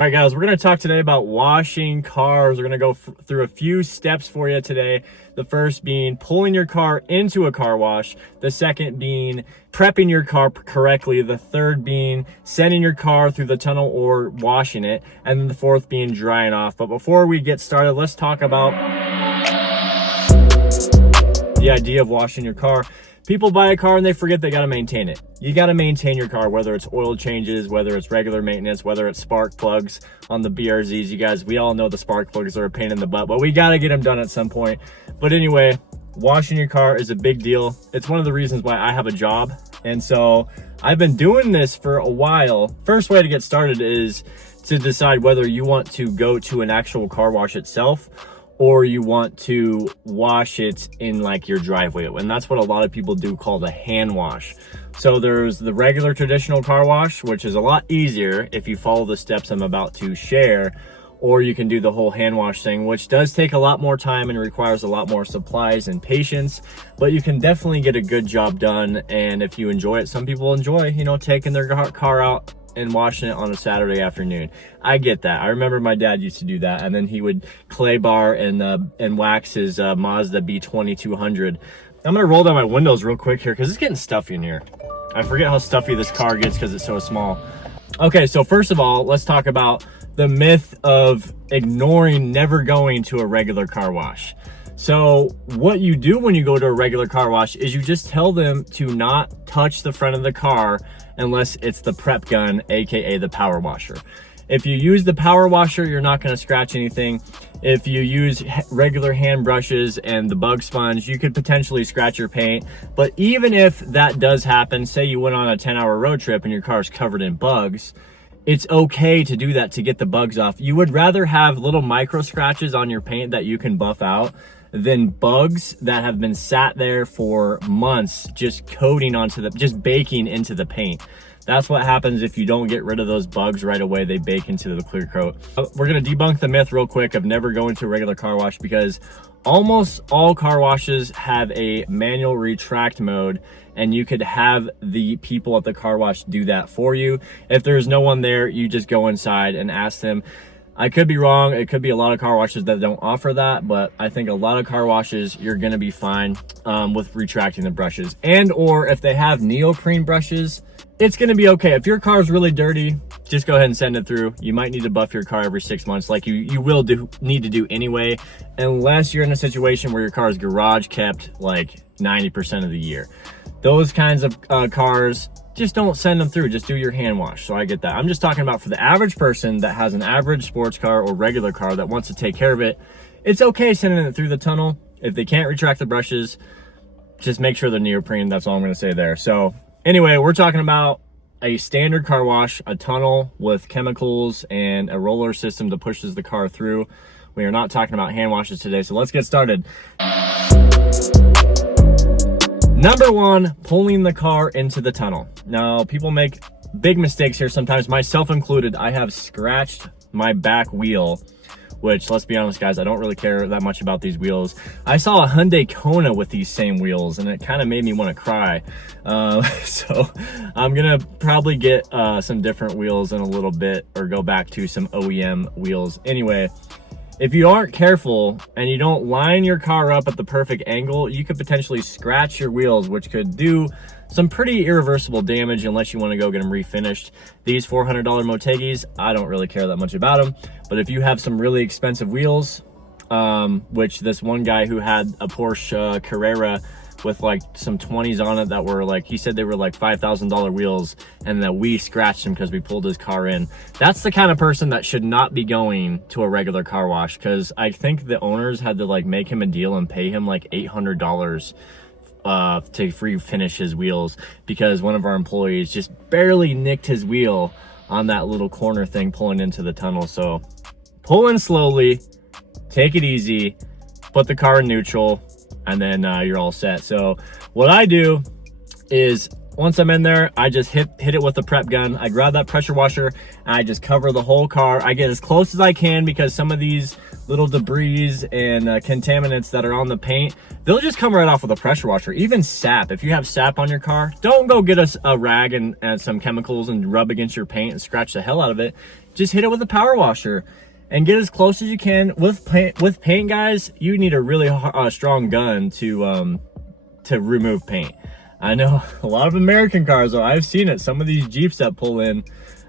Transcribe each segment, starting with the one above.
All right, guys, we're going to talk today about washing cars. We're going to go through a few steps for you today. The first being pulling your car into a car wash. The second being prepping your car correctly. The third being sending your car through the tunnel or washing it. And then the fourth being drying off. But before we get started, let's talk about the idea of washing your car. People buy a car and they forget they got to maintain it. You got to maintain your car, whether it's oil changes, whether it's regular maintenance, whether it's spark plugs on the BRZs. You guys, we all know the spark plugs are a pain in the butt, but we got to get them done at some point. But anyway, washing your car is a big deal. It's one of the reasons why I have a job. And so I've been doing this for a while. First way to get started is to decide whether you want to go to an actual car wash itself, or you want to wash it in like your driveway. And that's what a lot of people do, called a hand wash. So there's the regular traditional car wash, which is a lot easier if you follow the steps I'm about to share, or you can do the whole hand wash thing, which does take a lot more time and requires a lot more supplies and patience, but you can definitely get a good job done. And if you enjoy it, some people enjoy, you know, taking their car out and washing it on a Saturday afternoon. I get that. I remember my dad used to do that, and then he would clay bar and wax his Mazda B2200. I'm gonna roll down my windows real quick here because it's getting stuffy in here. I forget how stuffy this car gets because it's so small. Okay, so first of all, let's talk about the myth of never going to a regular car wash. So what you do when you go to a regular car wash is you just tell them to not touch the front of the car unless it's the prep gun, aka the power washer. If you use the power washer, you're not going to scratch anything. If you use regular hand brushes and the bug sponge, you could potentially scratch your paint. But even if that does happen, say you went on a 10-hour road trip and your car's covered in bugs, it's okay to do that to get the bugs off. You would rather have little micro scratches on your paint that you can buff out than bugs that have been sat there for months just coating onto just baking into the paint. That's what happens if you don't get rid of those bugs right away. They bake into the clear coat. We're gonna debunk the myth real quick of never going to a regular car wash, because almost all car washes have a manual retract mode, and you could have the people at the car wash do that for you. If there's no one there, you just go inside and ask them. I could be wrong. It could be a lot of car washes that don't offer that, but I think a lot of car washes, you're gonna be fine with retracting the brushes. And or if they have neoprene brushes, it's gonna be okay. If your car is really dirty, just go ahead and send it through. You might need to buff your car every 6 months, like you will need to do anyway, unless you're in a situation where your car is garage kept like 90% of the year. Those kinds of cars, just don't send them through. Just do your hand wash. So I get that. I'm just talking about for the average person that has an average sports car or regular car that wants to take care of it. It's okay sending it through the tunnel. If they can't retract the brushes, just make sure they're neoprene. That's all I'm going to say there. So anyway, we're talking about a standard car wash, a tunnel with chemicals and a roller system that pushes the car through. We are not talking about hand washes today. So let's get started. Number one, pulling the car into the tunnel. Now, people make big mistakes here sometimes, myself included. I have scratched my back wheel, which, let's be honest, guys, I don't really care that much about these wheels. I saw a Hyundai Kona with these same wheels, and it kind of made me want to cry. So I'm going to probably get some different wheels in a little bit, or go back to some OEM wheels. Anyway, if you aren't careful and you don't line your car up at the perfect angle, you could potentially scratch your wheels, which could do some pretty irreversible damage unless you want to go get them refinished. These $400 Motegis, I don't really care that much about them. But if you have some really expensive wheels, which this one guy who had a Porsche Carrera with like some 20s on it that were like, he said they were like $5,000 wheels, and that we scratched him because we pulled his car in. That's the kind of person that should not be going to a regular car wash, because I think the owners had to like make him a deal and pay him like $800 to finish his wheels, because one of our employees just barely nicked his wheel on that little corner thing pulling into the tunnel. So pull in slowly, take it easy, put the car in neutral, and then you're all set. So what I do is once I'm in there, I just hit it with the prep gun. I grab that pressure washer and I just cover the whole car. I get as close as I can because some of these little debris and contaminants that are on the paint, they'll just come right off with a pressure washer. Even sap, if you have sap on your car, don't go get a rag and some chemicals and rub against your paint and scratch the hell out of it. Just hit it with a power washer and get as close as you can. With paint, guys, you need a really strong gun to remove paint. I know a lot of American cars, though, I've seen it. Some of these Jeeps that pull in,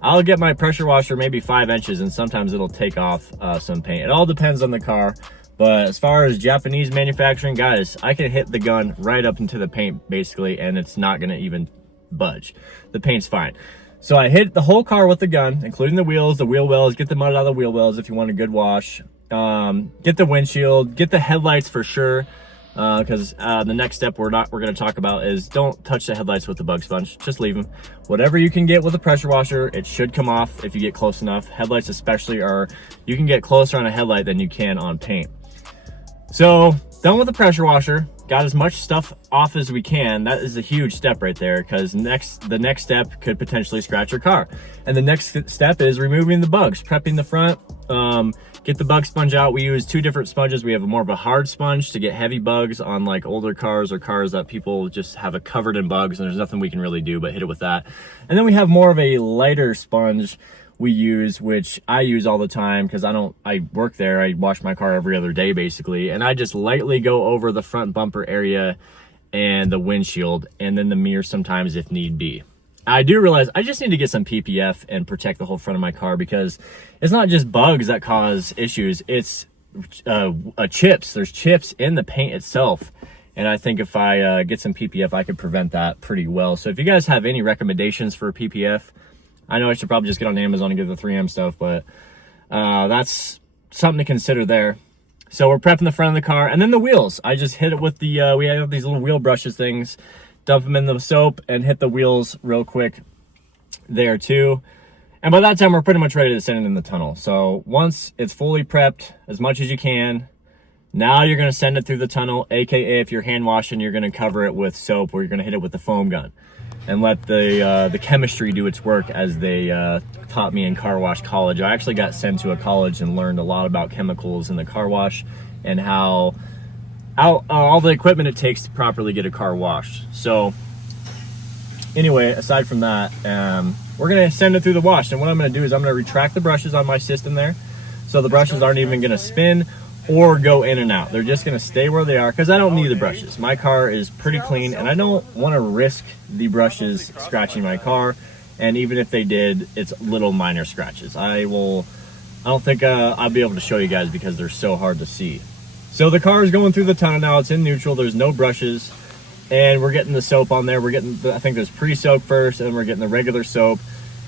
I'll get my pressure washer maybe 5 inches and sometimes it'll take off some paint. It all depends on the car. But as far as Japanese manufacturing, guys, I can hit the gun right up into the paint basically and it's not gonna even budge. The paint's fine. So I hit the whole car with the gun, including the wheels, the wheel wells, get the mud out of the wheel wells if you want a good wash. Get the windshield, get the headlights for sure. Because the next step we're going to talk about is don't touch the headlights with the bug sponge. Just leave them. Whatever you can get with a pressure washer, it should come off if you get close enough. Headlights especially you can get closer on a headlight than you can on paint. So done with the pressure washer, got as much stuff off as we can. That is a huge step right there because the next step could potentially scratch your car. And the next step is removing the bugs, prepping the front. Get the bug sponge out. We use 2 different sponges. We have more of a hard sponge to get heavy bugs on like older cars or cars that people just have it covered in bugs and there's nothing we can really do but hit it with that. And then we have more of a lighter sponge we use, which I use all the time because I work there. I wash my car every other day basically. And I just lightly go over the front bumper area and the windshield and then the mirror sometimes if need be. I do realize I just need to get some PPF and protect the whole front of my car because it's not just bugs that cause issues. It's chips. There's chips in the paint itself. And I think if I get some PPF, I could prevent that pretty well. So if you guys have any recommendations for PPF, I know I should probably just get on Amazon and get the 3M stuff, but that's something to consider there. So we're prepping the front of the car and then the wheels. I just hit it with we have these little wheel brushes things. Dump them in the soap and hit the wheels real quick there too. And by that time, we're pretty much ready to send it in the tunnel. So once it's fully prepped as much as you can, now you're gonna send it through the tunnel, AKA if you're hand washing, you're gonna cover it with soap or you're gonna hit it with the foam gun and let the chemistry do its work as they taught me in car wash college. I actually got sent to a college and learned a lot about chemicals in the car wash and how all the equipment it takes to properly get a car washed. So anyway, aside from that, we're gonna send it through the wash. And what I'm gonna do is I'm gonna retract the brushes on my system there. So the brushes aren't even gonna spin or go in and out. They're just gonna stay where they are because I don't need the brushes. My car is pretty clean and I don't wanna risk the brushes scratching my car. And even if they did, it's little minor scratches. I don't think I'll be able to show you guys because they're so hard to see. So the car is going through the tunnel now. It's in neutral. There's no brushes. And we're getting the soap on there. We're getting, I think there's pre-soap first, and then we're getting the regular soap.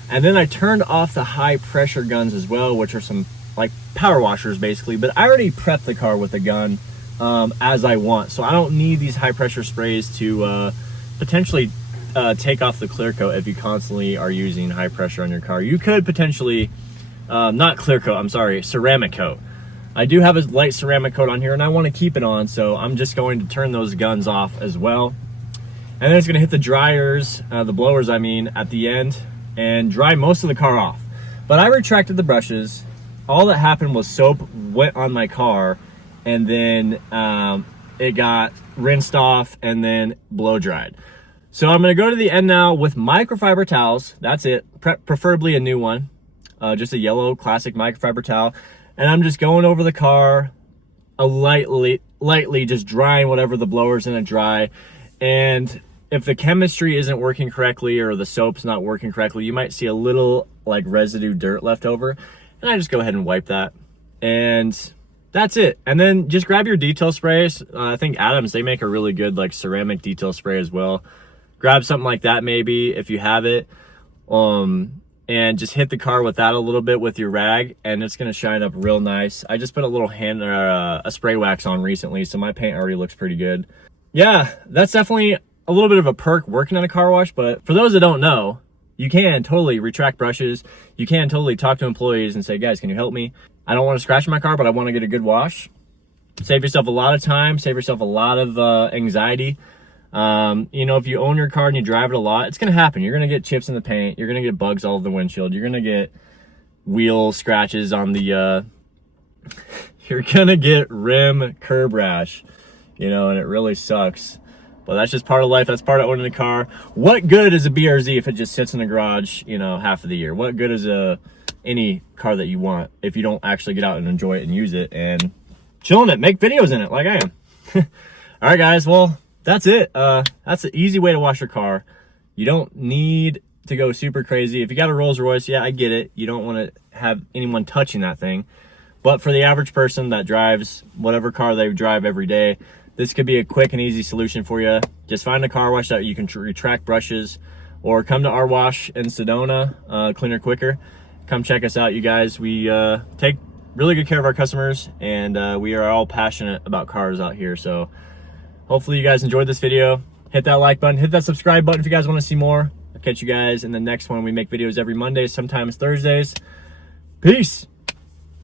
And then I turned off the high pressure guns as well, which are some like power washers basically. But I already prepped the car with a gun as I want. So I don't need these high pressure sprays to potentially take off the clear coat if you constantly are using high pressure on your car. You could potentially, not clear coat, I'm sorry, ceramic coat. I do have a light ceramic coat on here and I want to keep it on, so I'm just going to turn those guns off as well. And then it's going to hit the dryers, the blowers I mean, at the end and dry most of the car off. But I retracted the brushes. All that happened was soap went on my car and then it got rinsed off and then blow dried. So I'm going to go to the end now with microfiber towels. That's it, preferably a new one, just a yellow classic microfiber towel. And I'm just going over the car, lightly just drying whatever the blower's gonna dry. And if the chemistry isn't working correctly or the soap's not working correctly, you might see a little like residue dirt left over. And I just go ahead and wipe that. And that's it. And then just grab your detail sprays. I think Adams, they make a really good like ceramic detail spray as well. Grab something like that maybe if you have it. And just hit the car with that a little bit with your rag and it's gonna shine up real nice. I just put a little a spray wax on recently, so my paint already looks pretty good. Yeah, that's definitely a little bit of a perk working at a car wash, but for those that don't know, you can totally retract brushes. You can totally talk to employees and say, guys, can you help me? I don't wanna scratch my car, but I wanna get a good wash. Save yourself a lot of time, save yourself a lot of anxiety. You know, if you own your car and you drive it a lot, it's gonna happen. You're gonna get chips in the paint, you're gonna get bugs all over the windshield, you're gonna get wheel scratches on the you're gonna get rim curb rash, you know, and it really sucks. But that's just part of life. That's part of owning a car. What good is a BRZ if it just sits in the garage, you know, half of the year? What good is any car that you want if you don't actually get out and enjoy it and use it and chill in it, make videos in it like I am? All right, guys. Well, that's it. That's an easy way to wash your car. You don't need to go super crazy. If you got a Rolls Royce, yeah, I get it. You don't want to have anyone touching that thing. But for the average person that drives whatever car they drive every day, this could be a quick and easy solution for you. Just find a car wash that you can retract brushes, or come to our wash in Sedona, Cleaner Quicker. Come check us out, you guys. We take really good care of our customers, and we are all passionate about cars out here. So hopefully you guys enjoyed this video. Hit that like button, hit that subscribe button if you guys want to see more. I'll catch you guys in the next one. We make videos every Monday, sometimes Thursdays. Peace.